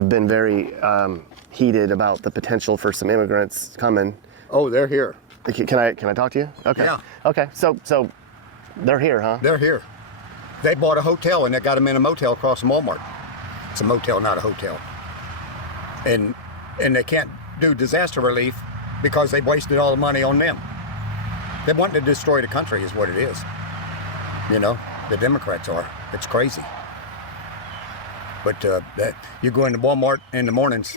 Been very heated about the potential for some immigrants coming. Oh, they're here. Can I talk to you? Okay. Yeah. Okay. So they're here, huh? They're here. They bought a hotel and they got them in a motel across from Walmart. It's a motel, not a hotel. And they can't do disaster relief because they wasted all the money on them. They want to destroy the country is what it is. You know, the Democrats are. It's crazy. But you go into Walmart in the mornings,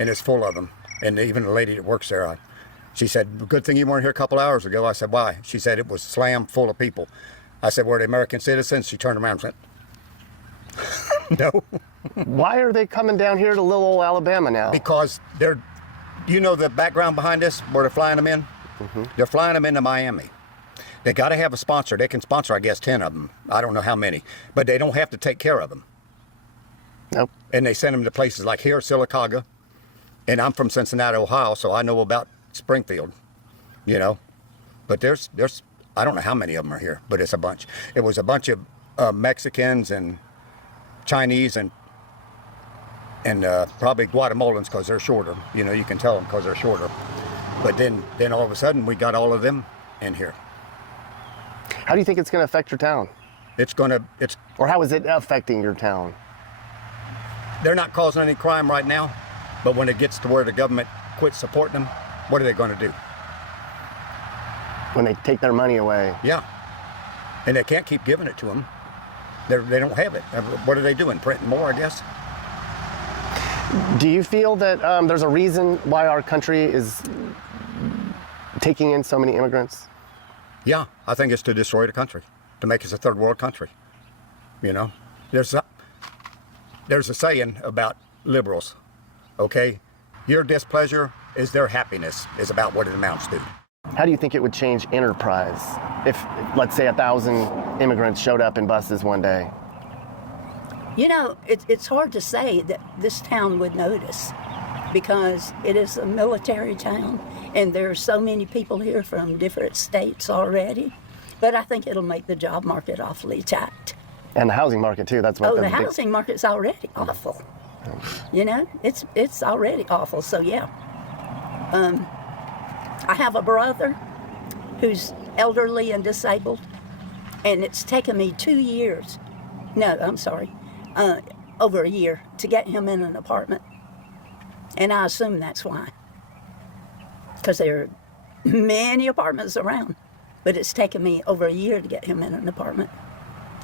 and it's full of them. And even the lady that works there, she said, "Good thing you weren't here a couple hours ago." I said, "Why?" She said, "It was slammed full of people." I said, "Were they American citizens?" She turned around and said, "No." Why are they coming down here to little old Alabama now? Because you know the background behind this, where they're flying them in? Mm-hmm. They're flying them into Miami. They got to have a sponsor. They can sponsor, I guess, 10 of them. I don't know how many. But they don't have to take care of them. Nope. And they send them to places like here, Sylacauga. And I'm from Cincinnati, Ohio, so I know about Springfield, you know. But there's I don't know how many of them are here, but it's a bunch. It was a bunch of Mexicans and Chinese and probably Guatemalans because they're shorter. You know, you can tell them because they're shorter. But then all of a sudden, we got all of them in here. How do you think it's going to affect your town? Or how is it affecting your town? They're not causing any crime right now, but when it gets to where the government quits supporting them, what are they going to do? When they take their money away. Yeah. And they can't keep giving it to them. They don't have it. What are they doing? Printing more, I guess? Do you feel that there's a reason why our country is taking in so many immigrants? Yeah, I think it's to destroy the country, to make us a third world country. You know, there's a saying about liberals, okay? Your displeasure is their happiness, is about what it amounts to. How do you think it would change enterprise if, let's say, 1,000 immigrants showed up in buses one day? You know, it's hard to say that this town would notice because it is a military town and there are so many people here from different states already. But I think it'll make the job market awfully tight. And the housing market too. That's what the housing market's already awful. You know, it's already awful. So yeah, I have a brother who's elderly and disabled, and it's taken me 2 years. No, I'm sorry, over a year to get him in an apartment, and I assume that's why, because there are many apartments around, but it's taken me over a year to get him in an apartment.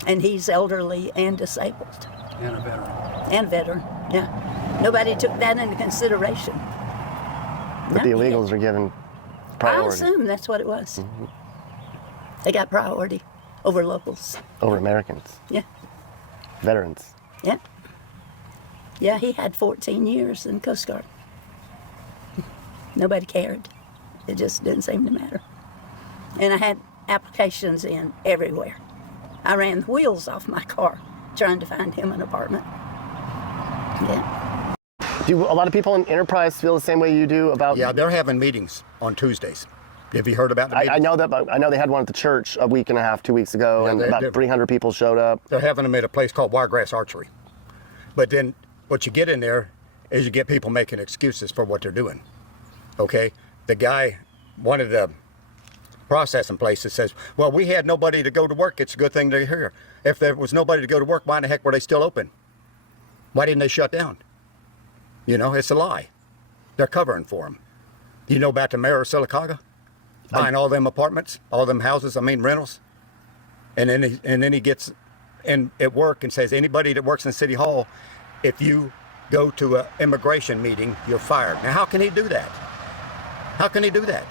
And he's elderly and disabled. And a veteran. And veteran, yeah. Nobody took that into consideration. But the illegals are given priority. I assume that's what it was. Mm-hmm. They got priority over locals. Over Americans. Yeah. Veterans. Yeah. Yeah, he had 14 years in Coast Guard. Nobody cared. It just didn't seem to matter. And I had applications in everywhere. I ran the wheels off my car trying to find him an apartment. Yeah. Do a lot of people in Enterprise feel the same way you do about? Yeah, they're having meetings on Tuesdays. Have you heard about the meetings? I know that, but I know they had one at the church a week and a half, 2 weeks ago, and about 300 people showed up. They're having them at a place called Wiregrass Archery. But then what you get in there is you get people making excuses for what they're doing. Okay? The guy, one of the processing places says, well, we had nobody to go to work. It's a good thing they're here. If there was nobody to go to work, why in the heck were they still open? Why didn't they shut down? You know, it's a lie. They're covering for them. You know about the mayor of Sylacauga? Buying all them apartments, all them houses, rentals. And then he gets in at work and says, anybody that works in City Hall, if you go to an immigration meeting, you're fired. Now, how can he do that? How can he do that?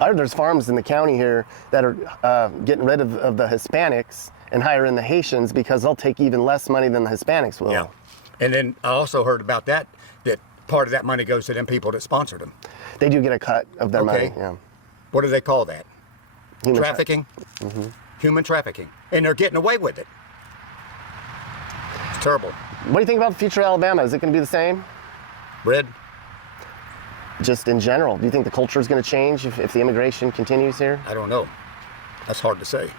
I heard there's farms in the county here that are getting rid of the Hispanics and hiring the Haitians because they'll take even less money than the Hispanics will. Yeah. And then I also heard about that part of that money goes to them people that sponsored them. They do get a cut of their money, yeah. What do they call that? Human trafficking? Mm-hmm. Human trafficking. And they're getting away with it. It's terrible. What do you think about the future of Alabama? Is it going to be the same? Red? Just in general, do you think the culture is going to change if the immigration continues here? I don't know. That's hard to say.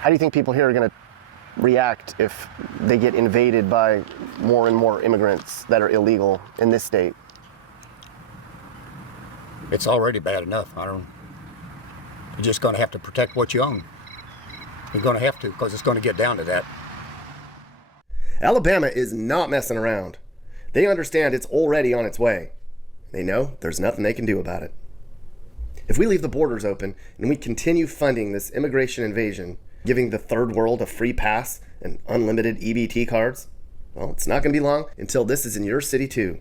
How do you think people here are going to react if they get invaded by more and more immigrants that are illegal in this state? It's already bad enough. You're just going to have to protect what you own. You're going to have to, because it's going to get down to that. Alabama is not messing around. They understand it's already on its way. They know there's nothing they can do about it. If we leave the borders open and we continue funding this immigration invasion, giving the third world a free pass and unlimited EBT cards, well, it's not going to be long until this is in your city too.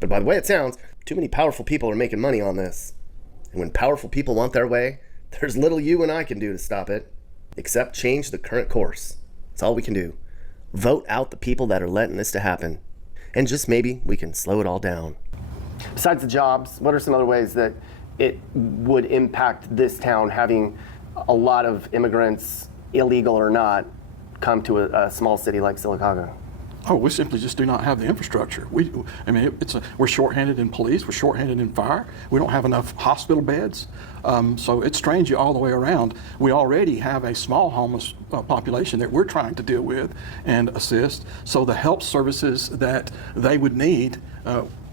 But by the way it sounds, too many powerful people are making money on this. And when powerful people want their way, there's little you and I can do to stop it, except change the current course. That's all we can do. Vote out the people that are letting this to happen. And just maybe we can slow it all down. Besides the jobs, what are some other ways that it would impact this town having a lot of immigrants, illegal or not, come to a small city like Sylacauga? Oh, we simply just do not have the infrastructure. We're shorthanded in police, we're shorthanded in fire, we don't have enough hospital beds. So it strains you all the way around. We already have a small homeless population that we're trying to deal with and assist. So the help services that they would need,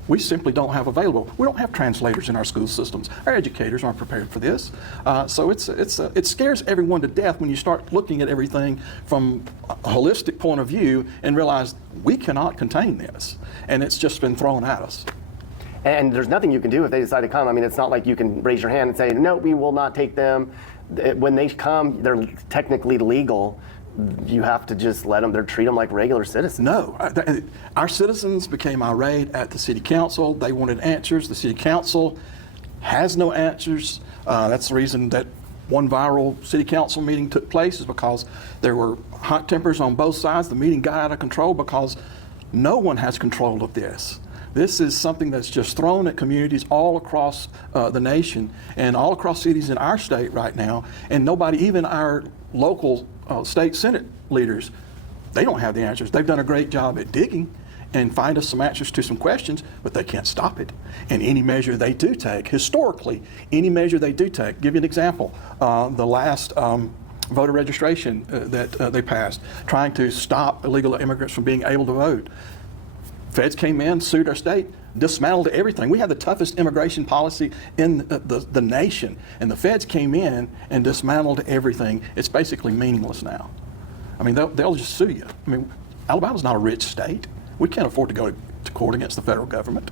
we simply don't have available. We don't have translators in our school systems. Our educators aren't prepared for this. So it scares everyone to death when you start looking at everything from a holistic point of view and realize we cannot contain this. And it's just been thrown at us. And there's nothing you can do if they decide to come. I mean, it's not like you can raise your hand and say, no, we will not take them. When they come, they're technically legal. You have to just let them, treat them like regular citizens. No, our citizens became irate at the city council. They wanted answers. The city council has no answers. That's the reason that one viral city council meeting took place, is because there were hot tempers on both sides. The meeting got out of control because no one has control of this. This is something that's just thrown at communities all across the nation and all across cities in our state right now. And nobody, even our local state Senate leaders, they don't have the answers. They've done a great job at digging and find us some answers to some questions, but they can't stop it. And any measure they do take, historically, any measure they do take, give you an example, the last voter registration that they passed, trying to stop illegal immigrants from being able to vote. Feds came in, sued our state, dismantled everything. We have the toughest immigration policy in the nation, and the feds came in and dismantled everything. It's basically meaningless now. I mean, they'll just sue you. I mean, Alabama's not a rich state. We can't afford to go to court against the federal government.